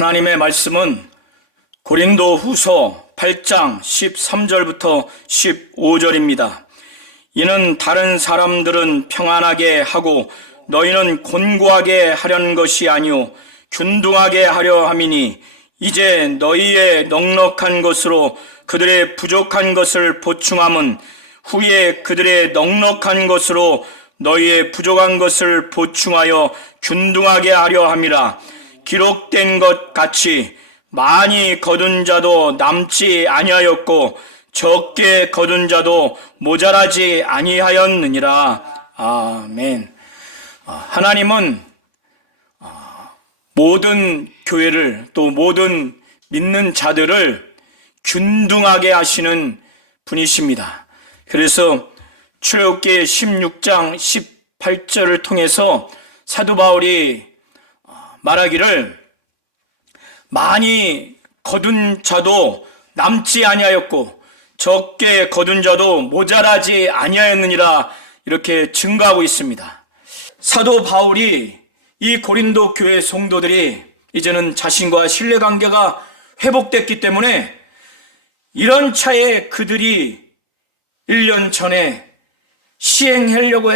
하나님의 말씀은 고린도 후서 8장 13절부터 15절입니다. 이는 다른 사람들은 평안하게 하고 너희는 곤고하게 하려는 것이 아니오 균등하게 하려 함이니 이제 너희의 넉넉한 것으로 그들의 부족한 것을 보충함은 후에 그들의 넉넉한 것으로 너희의 부족한 것을 보충하여 균등하게 하려 함이라. 기록된 것 같이 많이 거둔 자도 남지 아니하였고 적게 거둔 자도 모자라지 아니하였느니라. 아멘. 하나님은 모든 교회를 또 모든 믿는 자들을 균등하게 하시는 분이십니다. 그래서 출애굽기 16장 18절을 통해서 사도 바울이 말하기를 많이 거둔 자도 남지 아니하였고 적게 거둔 자도 모자라지 아니하였느니라 이렇게 증거하고 있습니다. 사도 바울이 이 고린도 교회 성도들이 이제는 자신과 신뢰관계가 회복됐기 때문에 이런 차에 그들이 1년 전에 시행하려고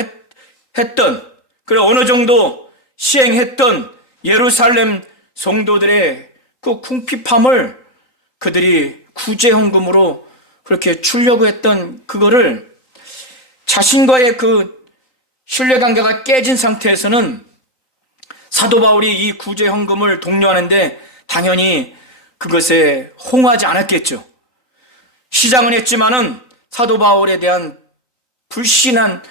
했던 그리고 어느 정도 시행했던 예루살렘 성도들의 그 궁핍함을 그들이 구제헌금으로 그렇게 주려고 했던 그거를 자신과의 그 신뢰관계가 깨진 상태에서는 사도 바울이 이 구제헌금을 독려하는데 당연히 그것에 호응하지 않았겠죠. 시장은 했지만은 사도 바울에 대한 불신한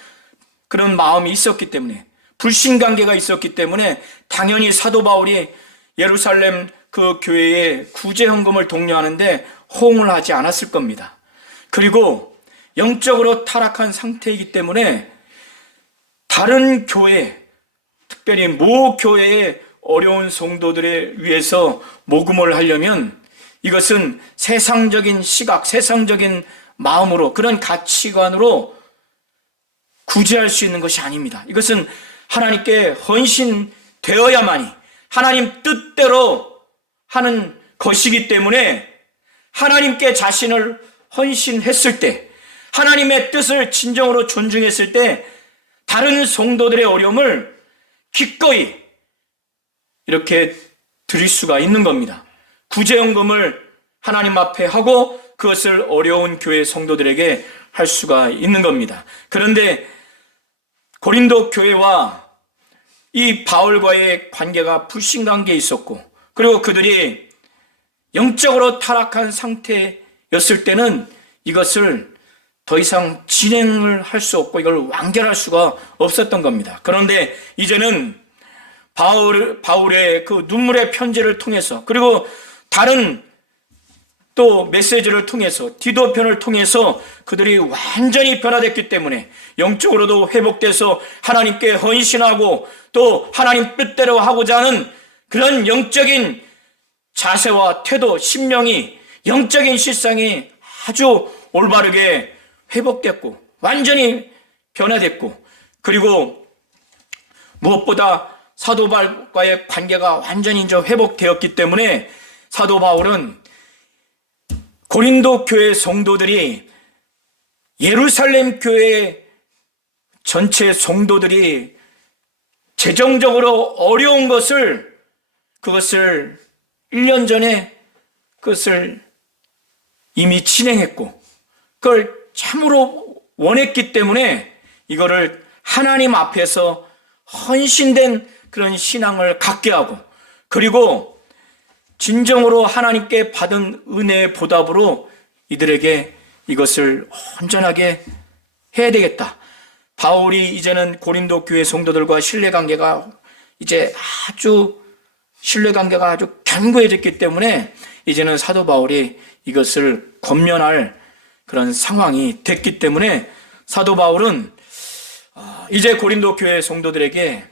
그런 마음이 있었기 때문에 불신관계가 있었기 때문에 당연히 사도 바울이 예루살렘 그 교회에 구제헌금을 독려하는데 호응을 하지 않았을 겁니다. 그리고 영적으로 타락한 상태이기 때문에 다른 교회, 특별히 모 교회의 어려운 성도들에 위해서 모금을 하려면 이것은 세상적인 시각, 세상적인 마음으로 그런 가치관으로 구제할 수 있는 것이 아닙니다. 이것은 하나님께 헌신되어야만이 하나님 뜻대로 하는 것이기 때문에 하나님께 자신을 헌신했을 때 하나님의 뜻을 진정으로 존중했을 때 다른 성도들의 어려움을 기꺼이 이렇게 드릴 수가 있는 겁니다. 구제헌금을 하나님 앞에 하고 그것을 어려운 교회 성도들에게 할 수가 있는 겁니다. 그런데 고린도 교회와 이 바울과의 관계가 불신관계에 있었고 그리고 그들이 영적으로 타락한 상태였을 때는 이것을 더 이상 진행을 할 수 없고 이걸 완결할 수가 없었던 겁니다. 그런데 이제는 바울의 그 눈물의 편지를 통해서 그리고 다른 또 메시지를 통해서 디도편을 통해서 그들이 완전히 변화됐기 때문에 영적으로도 회복돼서 하나님께 헌신하고 또 하나님 뜻대로 하고자 하는 그런 영적인 자세와 태도, 심령이 영적인 실상이 아주 올바르게 회복됐고 완전히 변화됐고 그리고 무엇보다 사도 바울과의 관계가 완전히 이제 회복되었기 때문에 사도 바울은 고린도 교회 성도들이 예루살렘 교회 전체 성도들이 재정적으로 어려운 그것을 1년 전에 그것을 이미 진행했고 그걸 참으로 원했기 때문에 이거를 하나님 앞에서 헌신된 그런 신앙을 갖게 하고 그리고 진정으로 하나님께 받은 은혜의 보답으로 이들에게 이것을 온전하게 해야 되겠다. 바울이 이제는 고린도 교회 성도들과 신뢰관계가 아주 견고해졌기 때문에 이제는 사도 바울이 이것을 권면할 그런 상황이 됐기 때문에 사도 바울은 이제 고린도 교회 성도들에게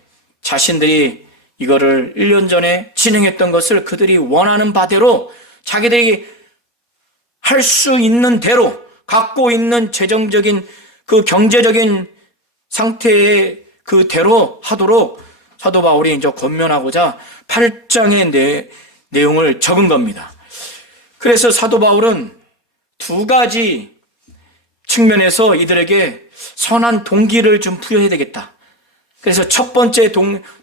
자신들이 이거를 1년 전에 진행했던 것을 그들이 원하는 바대로 자기들이 할 수 있는 대로 갖고 있는 재정적인 그 경제적인 상태의 그대로 하도록 사도 바울이 이제 권면하고자 8장에 내용을 적은 겁니다. 그래서 사도 바울은 두 가지 측면에서 이들에게 선한 동기를 좀 부여해야 되겠다. 그래서 첫 번째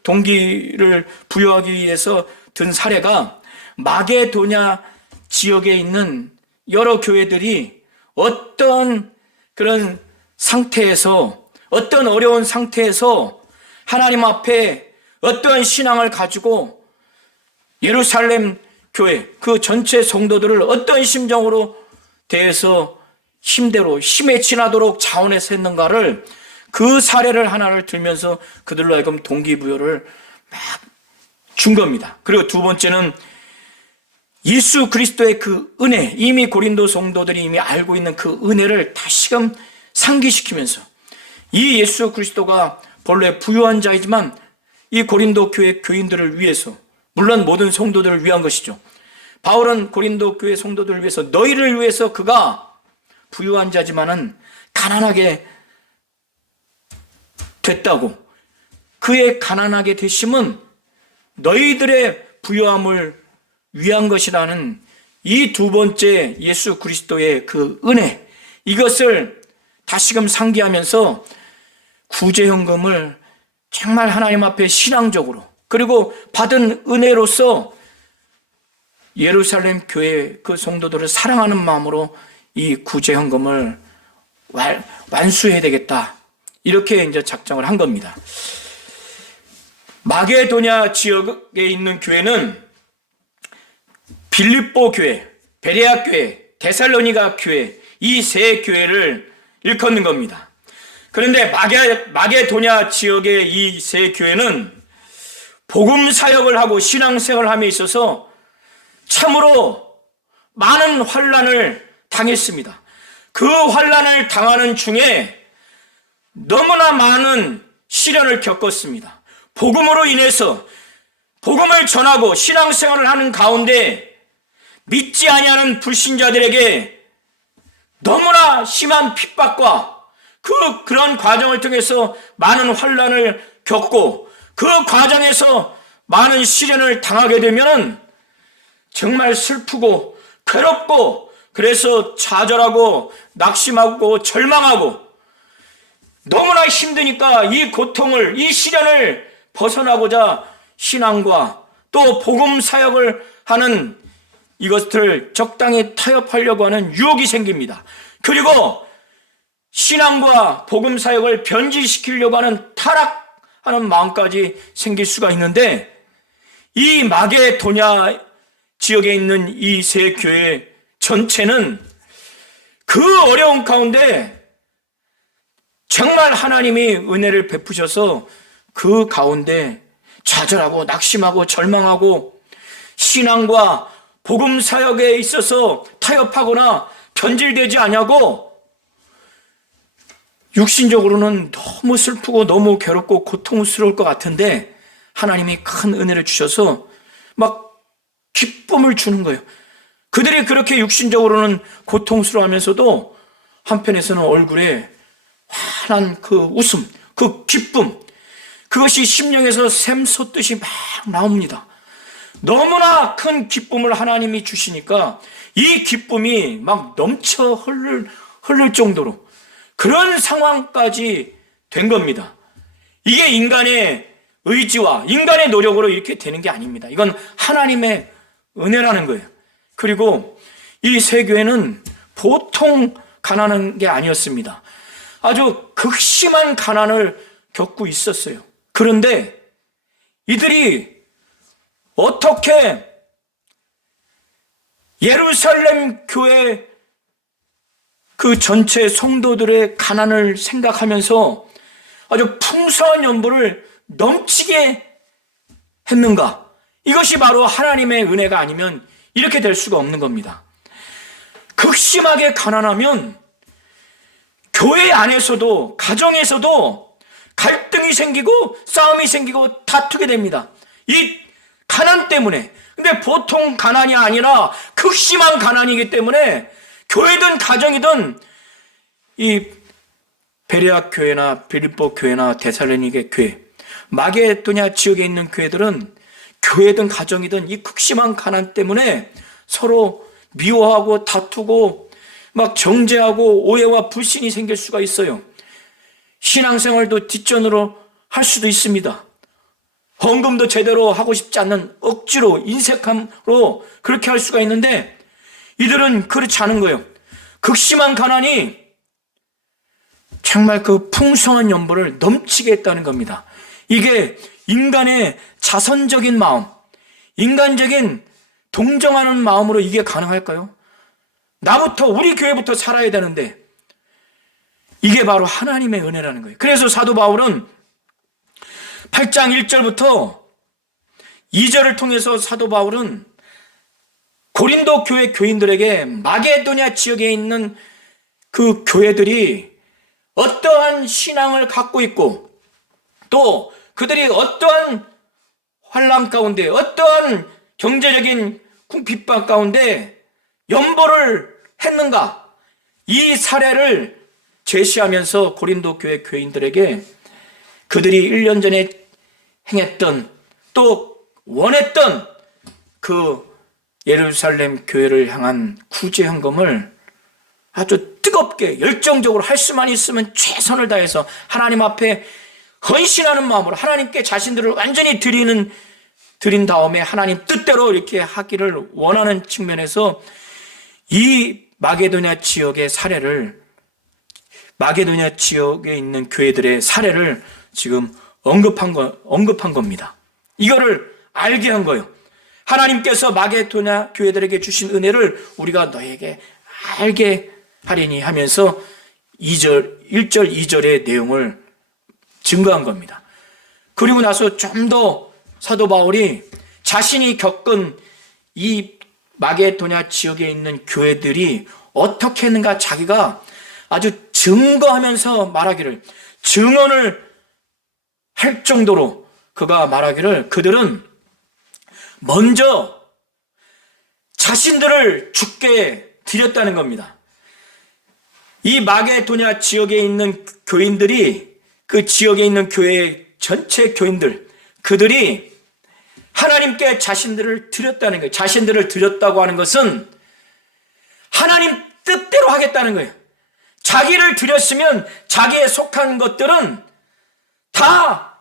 동기를 부여하기 위해서 든 사례가 마게도냐 지역에 있는 여러 교회들이 어떤 그런 상태에서, 어떤 어려운 상태에서 하나님 앞에 어떠한 신앙을 가지고 예루살렘 교회 그 전체 성도들을 어떤 심정으로 대해서 힘에 지나도록 자원해서 했는가를, 그 사례를 하나를 들면서 그들로 하여금 동기부여를 막 준 겁니다. 그리고 두 번째는 예수 그리스도의 그 은혜, 이미 고린도 성도들이 이미 알고 있는 그 은혜를 다시금 상기시키면서, 이 예수 그리스도가 본래 부유한 자이지만 이 고린도 교회 교인들을 위해서, 물론 모든 성도들을 위한 것이죠. 바울은 고린도 교회 성도들을 위해서, 너희를 위해서 그가 부유한 자지만은 가난하게 됐다고, 그의 가난하게 되심은 너희들의 부유함을 위한 것이라는 이 두 번째 예수 그리스도의 그 은혜, 이것을 다시금 상기하면서 구제현금을 정말 하나님 앞에 신앙적으로, 그리고 받은 은혜로서 예루살렘 교회 그 성도들을 사랑하는 마음으로 이 구제현금을 완수해야 되겠다, 이렇게 이제 작정을 한 겁니다. 마게도냐 지역에 있는 교회는 빌립보 교회, 베레아 교회, 데살로니가 교회, 이 세 교회를 일컫는 겁니다. 그런데 마게도냐 지역의 이 세 교회는 복음 사역을 하고 신앙생활을 함에 있어서 참으로 많은 환난을 당했습니다. 그 환난을 당하는 중에 너무나 많은 시련을 겪었습니다. 복음으로 인해서 복음을 전하고 신앙생활을 하는 가운데 믿지 아니하는 불신자들에게 너무나 심한 핍박과 그런 과정을 통해서 많은 환난을 겪고 그 과정에서 많은 시련을 당하게 되면 정말 슬프고 괴롭고, 그래서 좌절하고 낙심하고 절망하고, 너무나 힘드니까 이 고통을, 이 시련을 벗어나고자 신앙과 또 복음 사역을 하는 이것을 적당히 타협하려고 하는 유혹이 생깁니다. 그리고 신앙과 복음 사역을 변질시키려고 하는 타락하는 마음까지 생길 수가 있는데, 이 마게도냐 지역에 있는 이 세 교회 전체는 그 어려운 가운데 정말 하나님이 은혜를 베푸셔서 그 가운데 좌절하고 낙심하고 절망하고 신앙과 복음 사역에 있어서 타협하거나 변질되지 않냐고, 육신적으로는 너무 슬프고 너무 괴롭고 고통스러울 것 같은데 하나님이 큰 은혜를 주셔서 막 기쁨을 주는 거예요. 그들이 그렇게 육신적으로는 고통스러워하면서도 한편에서는 얼굴에 환한 그 웃음, 그 기쁨, 그것이 심령에서 샘솟듯이 막 나옵니다. 너무나 큰 기쁨을 하나님이 주시니까 이 기쁨이 막 넘쳐 흐를 정도로 그런 상황까지 된 겁니다. 이게 인간의 의지와 인간의 노력으로 이렇게 되는 게 아닙니다. 이건 하나님의 은혜라는 거예요. 그리고 이 세 교회는 보통 가난한 게 아니었습니다. 아주 극심한 가난을 겪고 있었어요. 그런데 이들이 어떻게 예루살렘 교회 그 전체 성도들의 가난을 생각하면서 아주 풍성한 연보를 넘치게 했는가? 이것이 바로 하나님의 은혜가 아니면 이렇게 될 수가 없는 겁니다. 극심하게 가난하면 교회 안에서도 가정에서도 갈등이 생기고 싸움이 생기고 다투게 됩니다. 이 가난 때문에. 근데 보통 가난이 아니라 극심한 가난이기 때문에 교회든 가정이든 이 베레아 교회나 빌립보 교회나 데살로니게 교회, 마게도냐 지역에 있는 교회들은 교회든 가정이든 이 극심한 가난 때문에 서로 미워하고 다투고 막 정죄하고 오해와 불신이 생길 수가 있어요. 신앙생활도 뒷전으로 할 수도 있습니다. 헌금도 제대로 하고 싶지 않는 억지로 인색함으로 그렇게 할 수가 있는데 이들은 그렇지 않은 거예요. 극심한 가난이 정말 그 풍성한 연보를 넘치게 했다는 겁니다. 이게 인간의 자선적인 마음, 인간적인 동정하는 마음으로 이게 가능할까요? 나부터, 우리 교회부터 살아야 되는데 이게 바로 하나님의 은혜라는 거예요. 그래서 사도 바울은 8장 1절부터 2절을 통해서 사도 바울은 고린도 교회 교인들에게 마게도냐 지역에 있는 그 교회들이 어떠한 신앙을 갖고 있고 또 그들이 어떠한 환난 가운데 어떠한 경제적인 궁핍박 가운데 연보를 했는가, 이 사례를 제시하면서 고린도 교회 교인들에게 그들이 1년 전에 행했던 또 원했던 그 예루살렘 교회를 향한 구제 헌금을 아주 뜨겁게 열정적으로 할 수만 있으면 최선을 다해서 하나님 앞에 헌신하는 마음으로 하나님께 자신들을 완전히 드린 다음에 하나님 뜻대로 이렇게 하기를 원하는 측면에서 이 마게도냐 지역의 사례를, 마게도냐 지역에 있는 교회들의 사례를 지금 언급한 겁니다. 이거를 알게 한 거예요. 하나님께서 마게도냐 교회들에게 주신 은혜를 우리가 너에게 알게 하리니 하면서 1절 2절의 내용을 증거한 겁니다. 그리고 나서 좀 더 사도 바울이 자신이 겪은 이 마게도냐 지역에 있는 교회들이 어떻게 했는가 자기가 아주 증거하면서 말하기를, 증언을 할 정도로 그가 말하기를, 그들은 먼저 자신들을 죽게 드렸다는 겁니다. 이 마게도냐 지역에 있는 교인들이, 그 지역에 있는 교회 전체 교인들, 그들이 하나님께 자신들을 드렸다는 거예요. 자신들을 드렸다고 하는 것은 하나님 뜻대로 하겠다는 거예요. 자기를 드렸으면 자기에 속한 것들은 다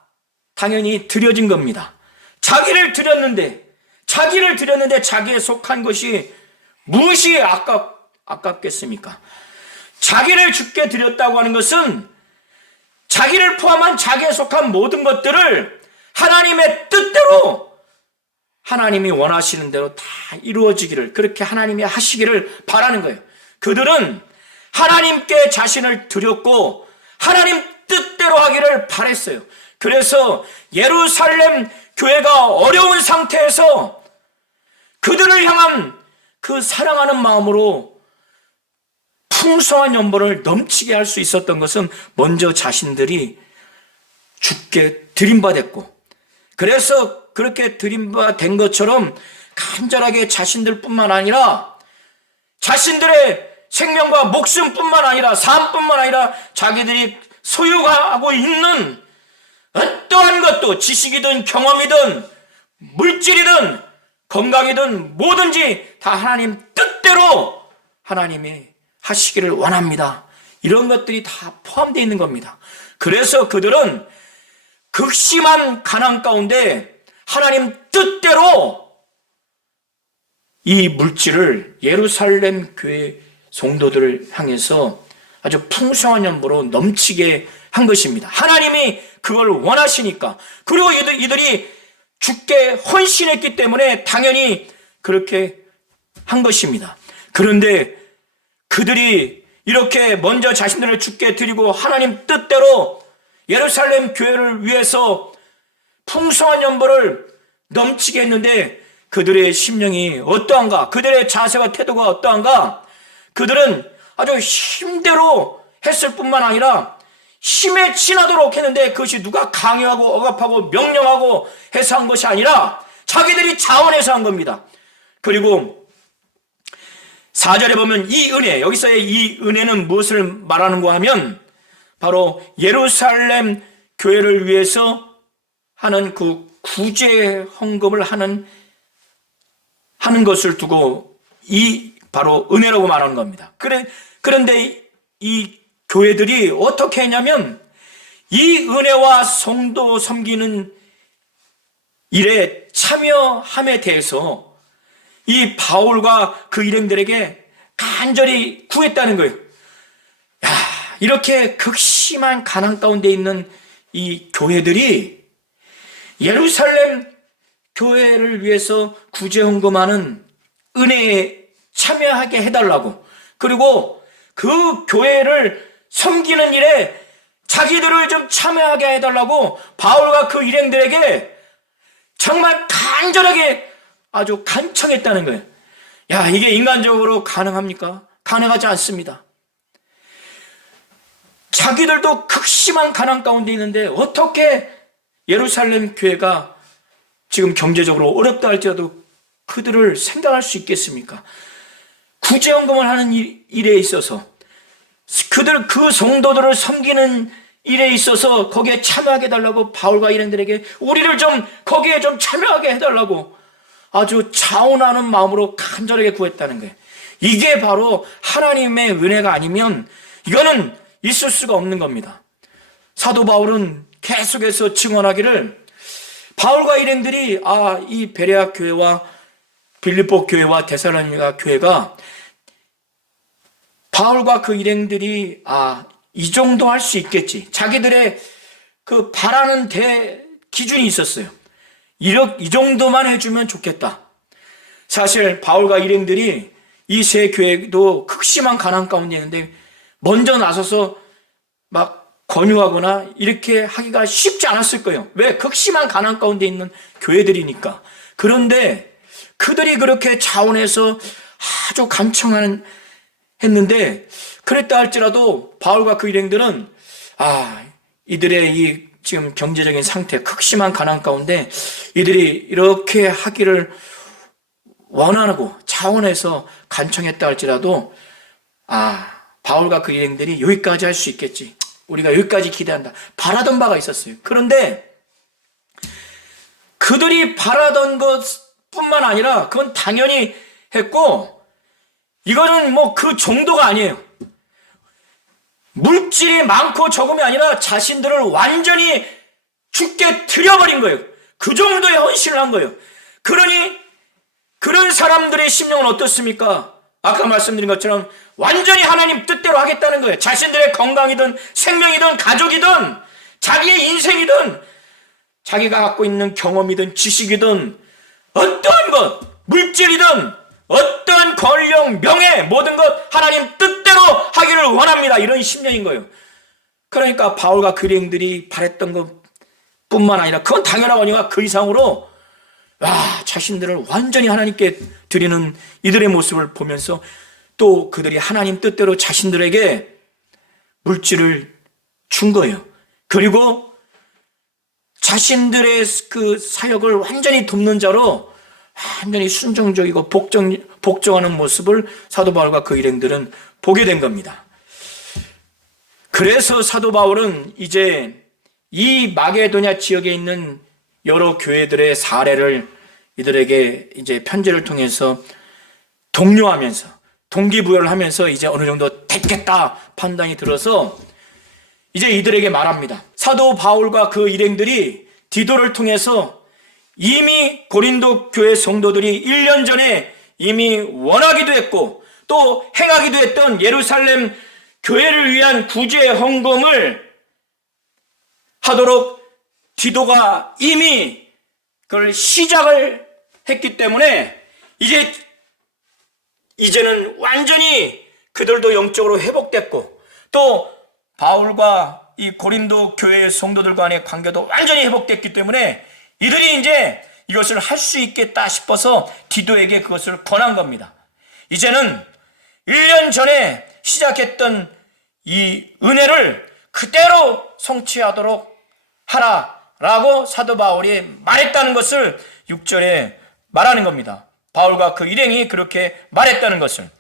당연히 드려진 겁니다. 자기를 드렸는데 자기에 속한 것이 무엇이 아깝겠습니까? 자기를 죽게 드렸다고 하는 것은 자기를 포함한 자기에 속한 모든 것들을 하나님의 뜻대로, 하나님이 원하시는 대로 다 이루어지기를, 그렇게 하나님이 하시기를 바라는 거예요. 그들은 하나님께 자신을 드렸고 하나님 뜻대로 하기를 바랬어요. 그래서 예루살렘 교회가 어려운 상태에서 그들을 향한 그 사랑하는 마음으로 풍성한 연보를 넘치게 할 수 있었던 것은 먼저 자신들이 죽게 드림받았고, 그래서 그렇게 드림받은 것처럼 간절하게 자신들뿐만 아니라 자신들의 생명과 목숨뿐만 아니라 삶뿐만 아니라 자기들이 소유하고 있는 어떠한 것도, 지식이든 경험이든 물질이든 건강이든 뭐든지 다 하나님 뜻대로 하나님이 하시기를 원합니다. 이런 것들이 다 포함되어 있는 겁니다. 그래서 그들은 극심한 가난 가운데 하나님 뜻대로 이 물질을 예루살렘 교회 성도들을 향해서 아주 풍성한 연보로 넘치게 한 것입니다. 하나님이 그걸 원하시니까, 그리고 이들이 죽게 헌신했기 때문에 당연히 그렇게 한 것입니다. 그런데 그들이 이렇게 먼저 자신들을 죽게 드리고 하나님 뜻대로 예루살렘 교회를 위해서 풍성한 연보를 넘치게 했는데 그들의 심령이 어떠한가, 그들의 자세와 태도가 어떠한가, 그들은 아주 힘대로 했을 뿐만 아니라 힘에 지나도록 했는데 그것이 누가 강요하고 억압하고 명령하고 해서 한 것이 아니라 자기들이 자원해서 한 겁니다. 그리고 4절에 보면 이 은혜, 여기서의 이 은혜는 무엇을 말하는가 하면 바로 예루살렘 교회를 위해서 하는 그 구제 헌금을 하는 것을 두고 이 바로 은혜라고 말하는 겁니다. 그런데 이 교회들이 어떻게 했냐면 이 은혜와 성도 섬기는 일에 참여함에 대해서 이 바울과 그 일행들에게 간절히 구했다는 거예요. 야, 이렇게 극심한 가난 가운데 있는 이 교회들이 예루살렘 교회를 위해서 구제헌금하는 은혜에 참여하게 해달라고, 그리고 그 교회를 섬기는 일에 자기들을 좀 참여하게 해달라고 바울과 그 일행들에게 정말 간절하게 아주 간청했다는 거예요. 야, 이게 인간적으로 가능합니까? 가능하지 않습니다. 자기들도 극심한 가난 가운데 있는데 어떻게 예루살렘 교회가 지금 경제적으로 어렵다 할지라도 그들을 생각할 수 있겠습니까? 구제헌금을 하는 일에 있어서 그 성도들을 섬기는 일에 있어서 거기에 참여하게 해달라고 바울과 일행들에게 우리를 좀 거기에 좀 참여하게 해달라고 아주 자원하는 마음으로 간절하게 구했다는 거예요. 이게 바로 하나님의 은혜가 아니면 이거는 있을 수가 없는 겁니다. 사도 바울은 계속해서 증언하기를 바울과 일행들이 이 베레아 교회와 빌립보 교회와 데살로니가 교회가 바울과 그 일행들이 이 정도 할 수 있겠지. 자기들의 그 바라는 기준이 있었어요. 이 정도만 해주면 좋겠다. 사실 바울과 일행들이 이 세 교회도 극심한 가난 가운데 있는데 먼저 나서서 막 권유하거나 이렇게 하기가 쉽지 않았을 거예요. 왜? 극심한 가난 가운데 있는 교회들이니까. 그런데 그들이 그렇게 자원해서 아주 했는데 그랬다 할지라도 바울과 그 일행들은 이들의 이 지금 경제적인 상태, 극심한 가난 가운데 이들이 이렇게 하기를 원하고 자원해서 간청했다 할지라도 바울과 그 일행들이 여기까지 할 수 있겠지. 우리가 여기까지 기대한다. 바라던 바가 있었어요. 그런데 그들이 바라던 것뿐만 아니라 그건 당연히 했고 이거는 뭐 그 정도가 아니에요. 물질이 많고 적음이 아니라 자신들을 완전히 주께 드려버린 거예요. 그 정도의 헌신을 한 거예요. 그러니 그런 사람들의 심령은 어떻습니까? 아까 말씀드린 것처럼 완전히 하나님 뜻대로 하겠다는 거예요. 자신들의 건강이든 생명이든 가족이든 자기의 인생이든 자기가 갖고 있는 경험이든 지식이든 어떠한 것, 물질이든 어떠한 권력, 명예, 모든 것 하나님 뜻대로 하기를 원합니다. 이런 심령인 거예요. 그러니까 바울과 그 일행들이 바랬던 것뿐만 아니라 그건 당연하거니와 그 이상으로 자신들을 완전히 하나님께 드리는 이들의 모습을 보면서 또 그들이 하나님 뜻대로 자신들에게 물질을 준 거예요. 그리고 자신들의 그 사역을 완전히 돕는 자로 완전히 순종적이고 복종하는 모습을 사도 바울과 그 일행들은 보게 된 겁니다. 그래서 사도 바울은 이제 이 마게도냐 지역에 있는 여러 교회들의 사례를 이들에게 이제 편지를 통해서 독려하면서 동기부여를 하면서 이제 어느 정도 됐겠다 판단이 들어서 이제 이들에게 말합니다. 사도 바울과 그 일행들이 디도를 통해서 이미 고린도 교회 성도들이 1년 전에 이미 원하기도 했고 또 행하기도 했던 예루살렘 교회를 위한 구제 헌금을 하도록 디도가 이미 그걸 시작을 했기 때문에 이제는 완전히 그들도 영적으로 회복됐고 또 바울과 이 고린도 교회 성도들 간의 관계도 완전히 회복됐기 때문에 이들이 이제 이것을 할 수 있겠다 싶어서 디도에게 그것을 권한 겁니다. 이제는 1년 전에 시작했던 이 은혜를 그대로 성취하도록 하라라고 사도 바울이 말했다는 것을 6절에 말하는 겁니다. 바울과 그 일행이 그렇게 말했다는 것을.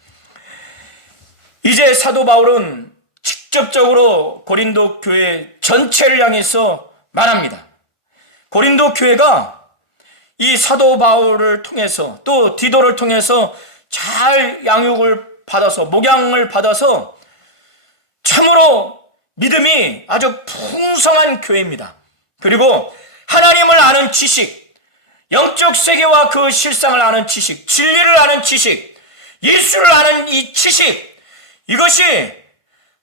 이제 사도 바울은 직접적으로 고린도 교회 전체를 향해서 말합니다. 고린도 교회가 이 사도 바울을 통해서 또 디도를 통해서 잘 양육을 받아서 목양을 받아서 참으로 믿음이 아주 풍성한 교회입니다. 그리고 하나님을 아는 지식, 영적 세계와 그 실상을 아는 지식, 진리를 아는 지식, 예수를 아는 이 지식, 이것이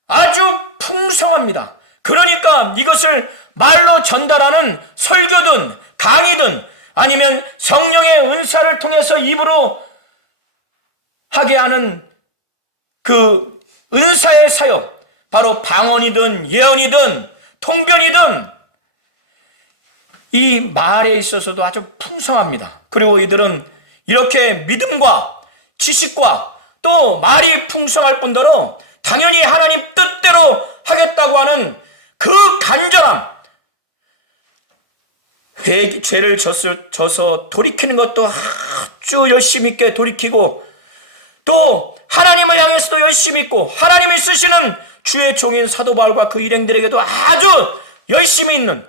아주 풍성합니다. 그러니까 이것을 말로 전달하는 설교든 강의든 아니면 성령의 은사를 통해서 입으로 하게 하는 그 은사의 사역, 바로 방언이든 예언이든 통변이든 이 말에 있어서도 아주 풍성합니다. 그리고 이들은 이렇게 믿음과 지식과 또 말이 풍성할 뿐더러 당연히 하나님 뜻대로 하겠다고 하는 그 간절함, 죄를 져서 돌이키는 것도 아주 열심히 있게 돌이키고 또 하나님을 향해서도 열심히 있고 하나님이 쓰시는 주의 종인 사도 바울과 그 일행들에게도 아주 열심히 있는,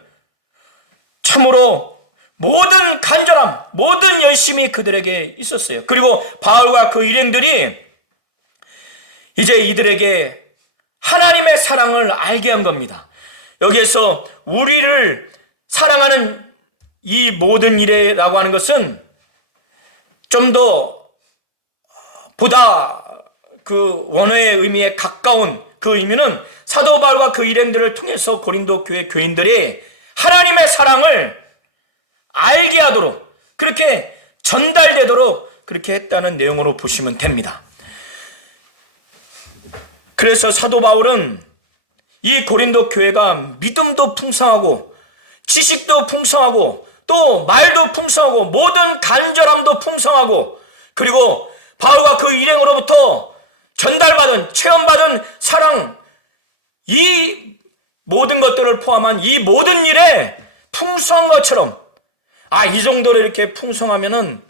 참으로 모든 간절함, 모든 열심이 그들에게 있었어요. 그리고 바울과 그 일행들이 이제 이들에게 하나님의 사랑을 알게 한 겁니다. 여기에서 우리를 사랑하는 이 모든 일이라고 하는 것은 좀 더 보다 그 원어의 의미에 가까운 그 의미는 사도 바울과 그 일행들을 통해서 고린도 교회 교인들이 하나님의 사랑을 알게 하도록, 그렇게 전달되도록 그렇게 했다는 내용으로 보시면 됩니다. 그래서 사도 바울은 이 고린도 교회가 믿음도 풍성하고 지식도 풍성하고 또 말도 풍성하고 모든 간절함도 풍성하고, 그리고 바울과 그 일행으로부터 전달받은 체험받은 사랑, 이 모든 것들을 포함한 이 모든 일에 풍성한 것처럼, 이 정도로 이렇게 풍성하면은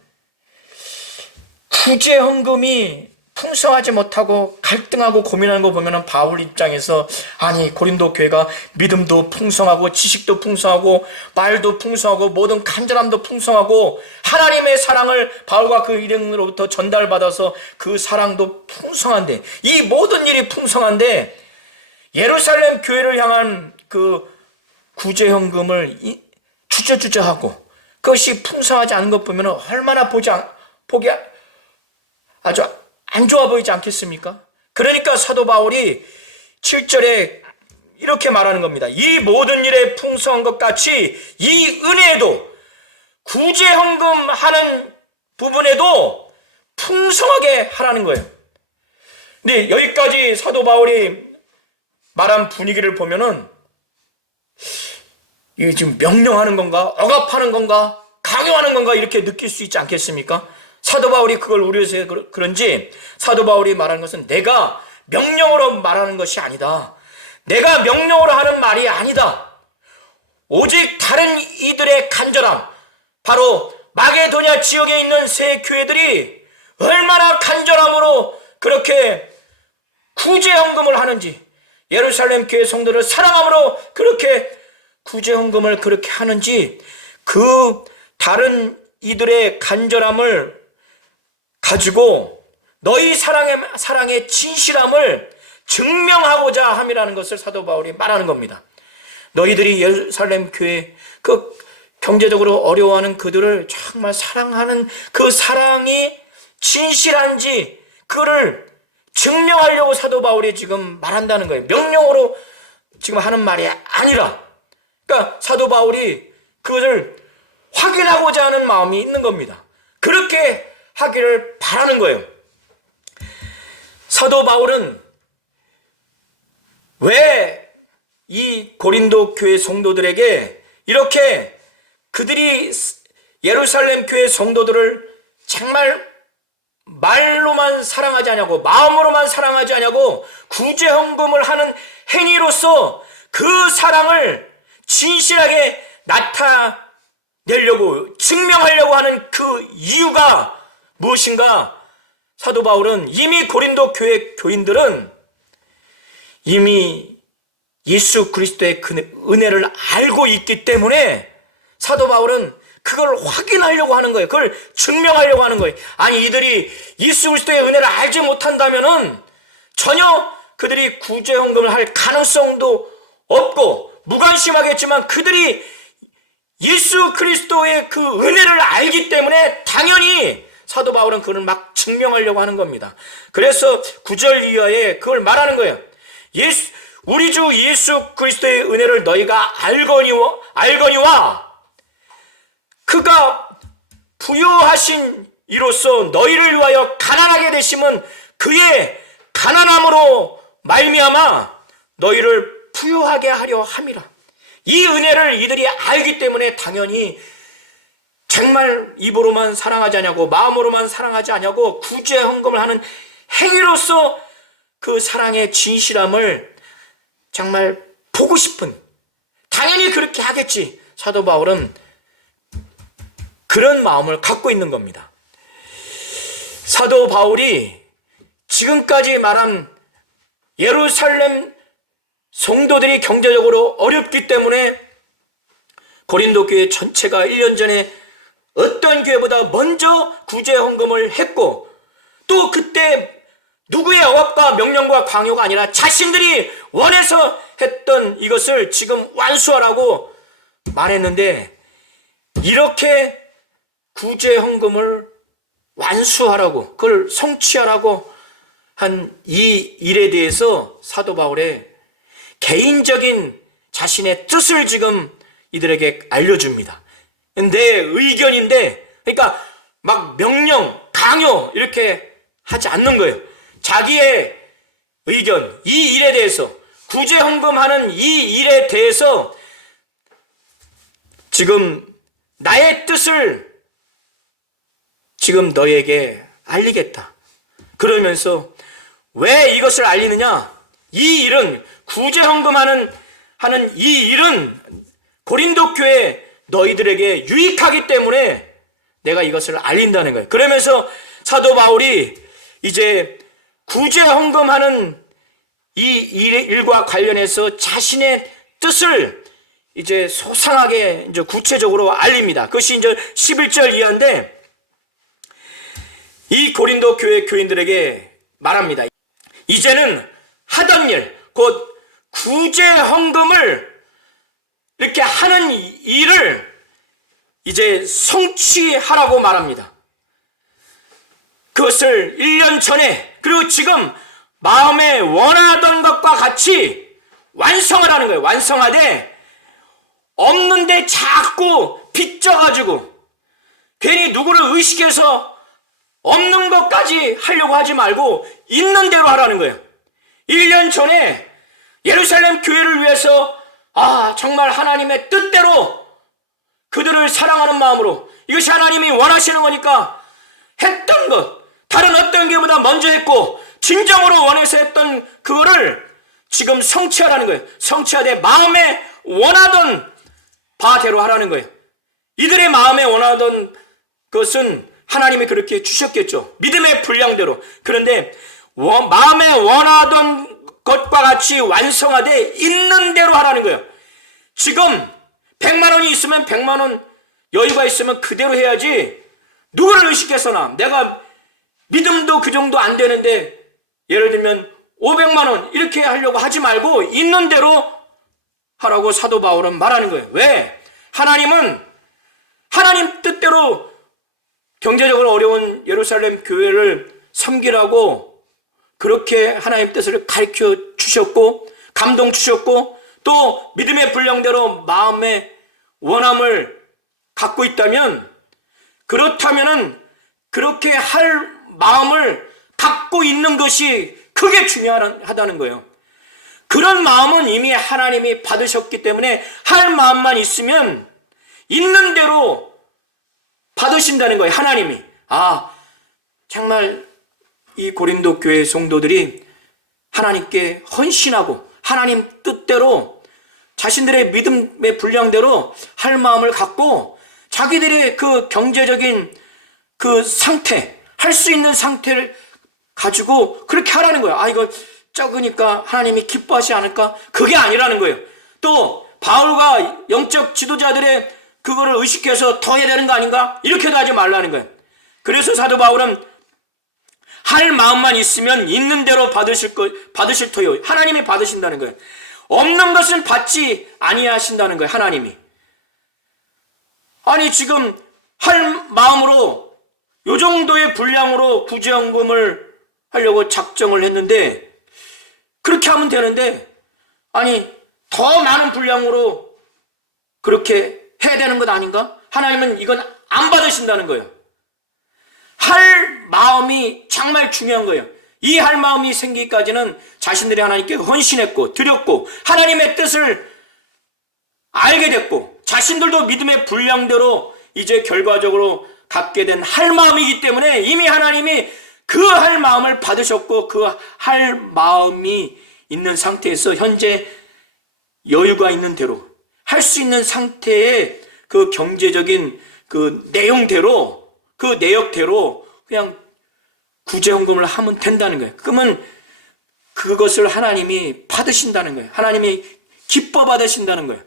구제헌금이 풍성하지 못하고 갈등하고 고민하는 거 보면은 바울 입장에서 아니 고린도 교회가 믿음도 풍성하고 지식도 풍성하고 말도 풍성하고 모든 간절함도 풍성하고 하나님의 사랑을 바울과 그 일행으로부터 전달받아서 그 사랑도 풍성한데, 이 모든 일이 풍성한데 예루살렘 교회를 향한 그 구제헌금을 주저주저하고 그것이 풍성하지 않은 것 보면 얼마나 보기 아주 안 좋아 보이지 않겠습니까? 그러니까 사도 바울이 7절에 이렇게 말하는 겁니다. 이 모든 일에 풍성한 것 같이 이 은혜에도, 구제헌금 하는 부분에도 풍성하게 하라는 거예요. 근데 여기까지 사도 바울이 말한 분위기를 보면은 이게 지금 명령하는 건가, 억압하는 건가, 강요하는 건가 이렇게 느낄 수 있지 않겠습니까? 사도 바울이 그걸 우려해서 그런지 사도 바울이 말하는 것은 내가 명령으로 말하는 것이 아니다. 내가 명령으로 하는 말이 아니다. 오직 다른 이들의 간절함, 바로 마게도냐 지역에 있는 새 교회들이 얼마나 간절함으로 그렇게 구제헌금을 하는지, 예루살렘 교회 성도를 사랑함으로 그렇게 구제헌금을 그렇게 하는지, 그 다른 이들의 간절함을 가지고 너희 사랑의 진실함을 증명하고자 함이라는 것을 사도 바울이 말하는 겁니다. 너희들이 예루살렘 교회 그 경제적으로 어려워하는 그들을 정말 사랑하는 그 사랑이 진실한지 그를 증명하려고 사도 바울이 지금 말한다는 거예요. 명령으로 지금 하는 말이 아니라, 그러니까 사도 바울이 그것을 확인하고자 하는 마음이 있는 겁니다. 그렇게 하기를 바라는 거예요. 사도 바울은 왜 이 고린도 교회 성도들에게 이렇게 그들이 예루살렘 교회 성도들을 정말 말로만 사랑하지 않냐고, 마음으로만 사랑하지 않냐고 구제헌금을 하는 행위로서 그 사랑을 진실하게 나타내려고, 증명하려고 하는 그 이유가 무엇인가? 사도 바울은 이미 고린도 교회 교인들은 이미 예수 그리스도의 그 은혜를 알고 있기 때문에 사도 바울은 그걸 확인하려고 하는 거예요. 그걸 증명하려고 하는 거예요. 아니, 이들이 예수 그리스도의 은혜를 알지 못한다면은 전혀 그들이 구제 헌금을 할 가능성도 없고 무관심하겠지만, 그들이 예수 그리스도의 그 은혜를 알기 때문에 당연히 사도 바울은 그걸 막 증명하려고 하는 겁니다. 그래서 9절 이하에 그걸 말하는 거예요. 우리 주 예수 그리스도의 은혜를 너희가 알거니와 그가 부요하신 이로써 너희를 위하여 가난하게 되심은 그의 가난함으로 말미암아 너희를 부요하게 하려 함이라. 이 은혜를 이들이 알기 때문에 당연히 정말 입으로만 사랑하지 않냐고, 마음으로만 사랑하지 않냐고, 구제 헌금을 하는 행위로서 그 사랑의 진실함을 정말 보고 싶은, 당연히 그렇게 하겠지. 사도 바울은 그런 마음을 갖고 있는 겁니다. 사도 바울이 지금까지 말한 예루살렘 성도들이 경제적으로 어렵기 때문에 고린도 교회 전체가 1년 전에 어떤 교회보다 먼저 구제 헌금을 했고, 또 그때 누구의 억압과 명령과 강요가 아니라 자신들이 원해서 했던 이것을 지금 완수하라고 말했는데, 이렇게 구제 헌금을 완수하라고, 그걸 성취하라고 한 이 일에 대해서 사도 바울의 개인적인 자신의 뜻을 지금 이들에게 알려줍니다. 내 의견인데, 그러니까 막 명령, 강요 이렇게 하지 않는 거예요. 자기의 의견, 이 일에 대해서, 구제 헌금하는 이 일에 대해서 지금 나의 뜻을 지금 너에게 알리겠다. 그러면서 왜 이것을 알리느냐? 이 일은, 구제 헌금하는 이 일은 고린도 교회 너희들에게 유익하기 때문에 내가 이것을 알린다는 거예요. 그러면서 사도 바울이 이제 구제 헌금하는 이 일과 관련해서 자신의 뜻을 이제 소상하게 이제 구체적으로 알립니다. 그것이 이제 11절 이하인데, 이 고린도 교회 교인들에게 말합니다. 이제는 하던 일, 곧 구제 헌금을 이렇게 하는 일을 이제 성취하라고 말합니다. 그것을 1년 전에, 그리고 지금 마음에 원하던 것과 같이 완성하라는 거예요. 완성하되 없는데 자꾸 빚져가지고 괜히 누구를 의식해서 없는 것까지 하려고 하지 말고 있는 대로 하라는 거예요. 1년 전에 예루살렘 교회를 위해서 정말 하나님의 뜻대로 그들을 사랑하는 마음으로, 이것이 하나님이 원하시는 거니까 했던 것, 다른 어떤 교회보다 먼저 했고 진정으로 원해서 했던 그거를 지금 성취하라는 거예요. 성취하되 마음에 원하던 바대로 하라는 거예요. 이들의 마음에 원하던 것은 하나님이 그렇게 주셨겠죠. 믿음의 분량대로. 그런데 마음에 원하던 것과 같이 완성하되 있는 대로 하라는 거예요. 지금 100만 원이 있으면 100만 원 여유가 있으면 그대로 해야지, 누구를 의식해서나 내가 믿음도 그 정도 안 되는데 예를 들면 500만 원 이렇게 하려고 하지 말고 있는 대로 하라고 사도 바울은 말하는 거예요. 왜? 하나님은 하나님 뜻대로 경제적으로 어려운 예루살렘 교회를 섬기라고 그렇게 하나님 뜻을 가르쳐 주셨고 감동 주셨고, 또 믿음의 분량대로 마음의 원함을 갖고 있다면, 그렇다면은 그렇게 할 마음을 갖고 있는 것이 크게 중요하다는 거예요. 그런 마음은 이미 하나님이 받으셨기 때문에 할 마음만 있으면 있는 대로 받으신다는 거예요. 하나님이. 정말 이 고린도 교회 성도들이 하나님께 헌신하고 하나님 뜻대로 자신들의 믿음의 분량대로 할 마음을 갖고 자기들의 그 경제적인 그 상태, 할 수 있는 상태를 가지고 그렇게 하라는 거예요. 이거 적으니까 하나님이 기뻐하지 않을까? 그게 아니라는 거예요. 또 바울과 영적 지도자들의 그거를 의식해서 더 해야 되는 거 아닌가? 이렇게도 하지 말라는 거예요. 그래서 사도 바울은 할 마음만 있으면 있는 대로 받으실 터요. 하나님이 받으신다는 거예요. 없는 것은 받지 아니하신다는 거예요. 하나님이. 아니 지금 할 마음으로 요 정도의 분량으로 구제헌금을 하려고 작정을 했는데 그렇게 하면 되는데 아니 더 많은 분량으로 그렇게 해야 되는 것 아닌가? 하나님은 이건 안 받으신다는 거예요. 할 마음이 정말 중요한 거예요. 이 할 마음이 생기기까지는 자신들이 하나님께 헌신했고 드렸고 하나님의 뜻을 알게 됐고 자신들도 믿음의 분량대로 이제 결과적으로 갖게 된 할 마음이기 때문에 이미 하나님이 그 할 마음을 받으셨고 그 할 마음이 있는 상태에서 현재 여유가 있는 대로 할 수 있는 상태의 그 경제적인 그 내용대로 그 내역대로 그냥 구제헌금을 하면 된다는 거예요. 그러면 그것을 하나님이 받으신다는 거예요. 하나님이 기뻐 받으신다는 거예요.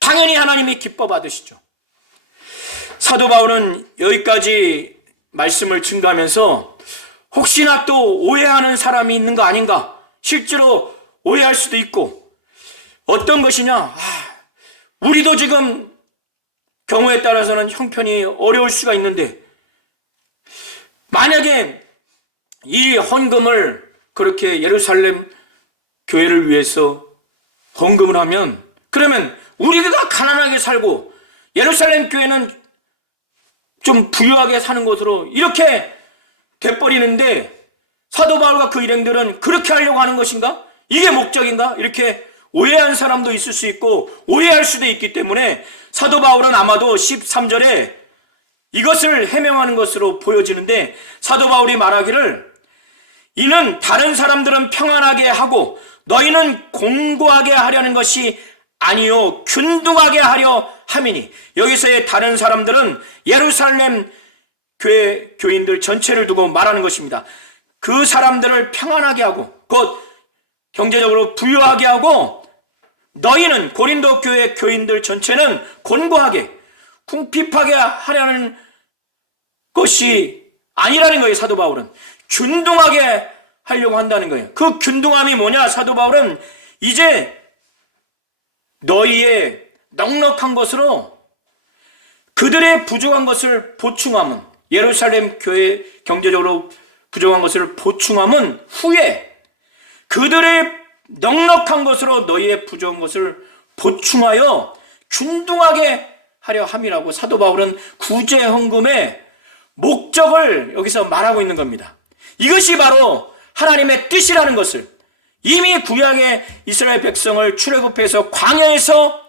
당연히 하나님이 기뻐 받으시죠. 사도 바울은 여기까지 말씀을 증거하면서 혹시나 또 오해하는 사람이 있는 거 아닌가? 실제로 오해할 수도 있고 어떤 것이냐? 우리도 지금 경우에 따라서는 형편이 어려울 수가 있는데 만약에 이 헌금을 그렇게 예루살렘 교회를 위해서 헌금을 하면 그러면 우리가 가난하게 살고 예루살렘 교회는 좀 부유하게 사는 곳으로 이렇게 돼버리는데 사도 바울과 그 일행들은 그렇게 하려고 하는 것인가? 이게 목적인가? 이렇게 오해한 사람도 있을 수 있고 오해할 수도 있기 때문에 사도 바울은 아마도 13절에 이것을 해명하는 것으로 보여지는데 사도 바울이 말하기를 이는 다른 사람들은 평안하게 하고 너희는 공고하게 하려는 것이 아니요 균등하게 하려 함이니 여기서의 다른 사람들은 예루살렘 교회 교인들 전체를 두고 말하는 것입니다. 그 사람들을 평안하게 하고 곧 경제적으로 부유하게 하고 너희는 고린도 교회 교인들 전체는 곤고하게 궁핍하게 하려는 것이 아니라는 거예요. 사도 바울은 균등하게 하려고 한다는 거예요. 그 균등함이 뭐냐? 사도 바울은 이제 너희의 넉넉한 것으로 그들의 부족한 것을 보충함은 예루살렘 교회 경제적으로 부족한 것을 보충함은 후에 그들의 넉넉한 것으로 너희의 부족한 것을 보충하여 균등하게 하려 함이라고 사도 바울은 구제헌금의 목적을 여기서 말하고 있는 겁니다. 이것이 바로 하나님의 뜻이라는 것을 이미 구약의 이스라엘 백성을 출애굽해서 광야에서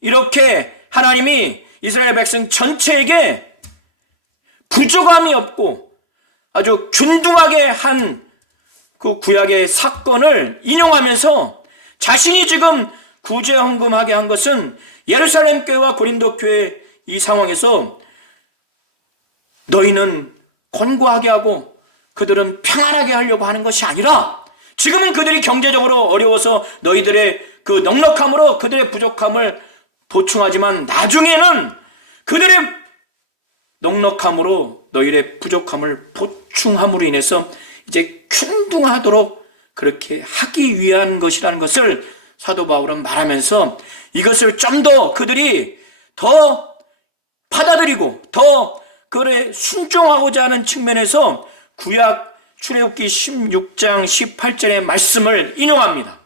이렇게 하나님이 이스라엘 백성 전체에게 부족함이 없고 아주 균등하게 한 그 구약의 사건을 인용하면서 자신이 지금 구제헌금하게 한 것은 예루살렘 교회와 고린도 교회 이 상황에서 너희는 곤고하게 하고 그들은 평안하게 하려고 하는 것이 아니라 지금은 그들이 경제적으로 어려워서 너희들의 그 넉넉함으로 그들의 부족함을 보충하지만 나중에는 그들의 넉넉함으로 너희의 부족함을 보충함으로 인해서 이제 균등하도록 그렇게 하기 위한 것이라는 것을 사도 바울은 말하면서 이것을 좀 더 그들이 더 받아들이고 더 그래 순종하고자 하는 측면에서 구약 출애굽기 16장 18절의 말씀을 인용합니다.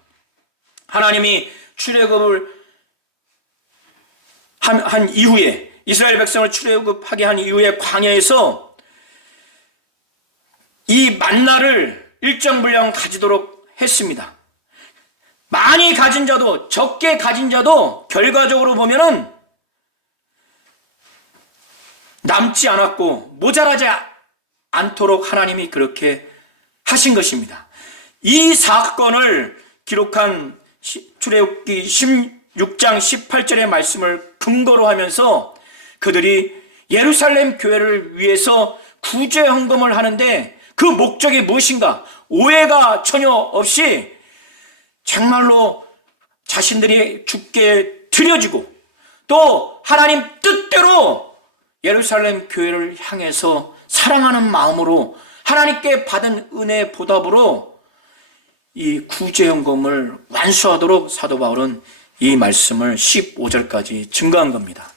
하나님이 출애굽을 한 이후에 이스라엘 백성을 출애굽하게 한 이후에 광야에서 이 만나를 일정 분량 가지도록 했습니다. 많이 가진 자도 적게 가진 자도 결과적으로 보면은 남지 않았고 모자라지 않도록 하나님이 그렇게 하신 것입니다. 이 사건을 기록한 출애굽기 16장 18절의 말씀을 근거로 하면서 그들이 예루살렘 교회를 위해서 구제헌금을 하는데 그 목적이 무엇인가? 오해가 전혀 없이 정말로 자신들이 주께 드려지고 또 하나님 뜻대로 예루살렘 교회를 향해서 사랑하는 마음으로 하나님께 받은 은혜 보답으로 이 구제연금을 완수하도록 사도 바울은 이 말씀을 15절까지 증거한 겁니다.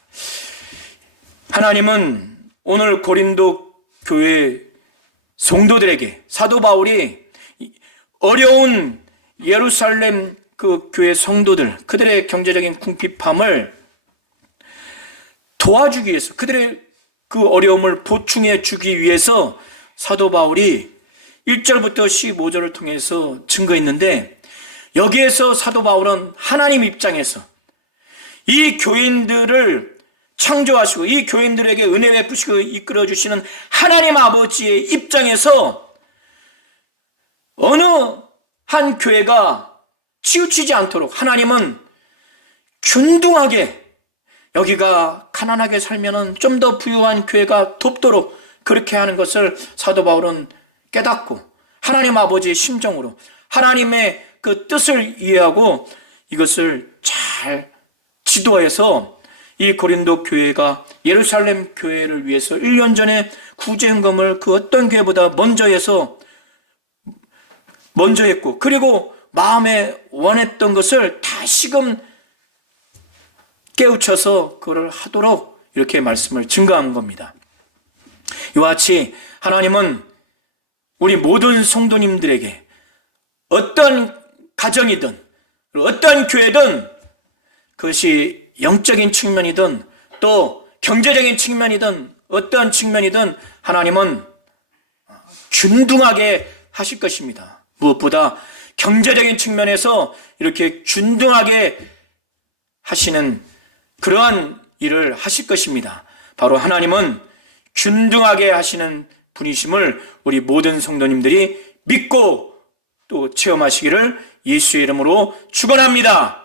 하나님은 오늘 고린도 교회 성도들에게 사도 바울이 어려운 예루살렘 그 교회 성도들, 그들의 경제적인 궁핍함을 도와주기 위해서, 그들의 그 어려움을 보충해 주기 위해서 사도 바울이 1절부터 15절을 통해서 증거했는데, 여기에서 사도 바울은 하나님 입장에서 이 교인들을 창조하시고 이 교인들에게 은혜 베푸시고 이끌어 주시는 하나님 아버지의 입장에서 어느 한 교회가 치우치지 않도록 하나님은 균등하게, 여기가 가난하게 살면은 좀 더 부유한 교회가 돕도록 그렇게 하는 것을 사도 바울은 깨닫고 하나님 아버지의 심정으로 하나님의 그 뜻을 이해하고 이것을 잘 지도해서 이 고린도 교회가 예루살렘 교회를 위해서 1년 전에 구제헌금을 그 어떤 교회보다 먼저 했고, 그리고 마음에 원했던 것을 다시금 깨우쳐서 그걸 하도록 이렇게 말씀을 증거한 겁니다. 이와 같이 하나님은 우리 모든 성도님들에게 어떤 가정이든 어떤 교회든, 그것이 영적인 측면이든 또 경제적인 측면이든 어떤 측면이든 하나님은 균등하게 하실 것입니다. 무엇보다 경제적인 측면에서 이렇게 균등하게 하시는 그러한 일을 하실 것입니다. 바로 하나님은 균등하게 하시는 분이심을 우리 모든 성도님들이 믿고 또 체험하시기를 예수의 이름으로 축원합니다.